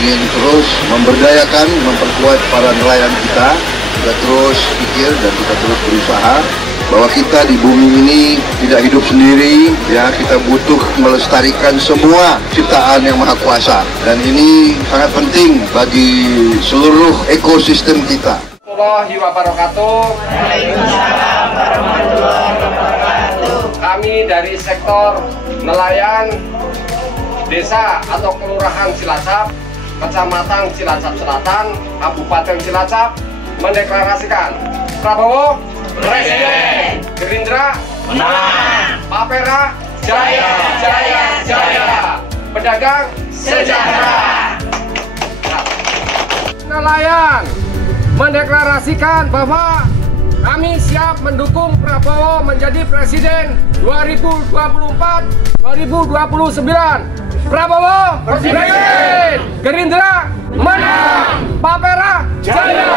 ingin terus memberdayakan, memperkuat para nelayan kita. Kita terus pikir dan kita terus berusaha bahwa kita di bumi ini tidak hidup sendiri, ya, kita butuh melestarikan semua ciptaan yang Maha Kuasa, dan ini sangat penting bagi seluruh ekosistem kita. Warahmatullahi wabarakatuh. Kami dari sektor nelayan desa atau kelurahan Cilacap, Kecamatan Cilacap Selatan, Kabupaten Cilacap mendeklarasikan Prabowo Presiden, Gerindra menang, Papera jaya, jaya, jaya, pedagang sejahtera. Nelayan mendeklarasikan bahwa kami siap mendukung Prabowo menjadi Presiden 2024-2029. Prabowo Presiden, Gerindra menang, Papera jaya.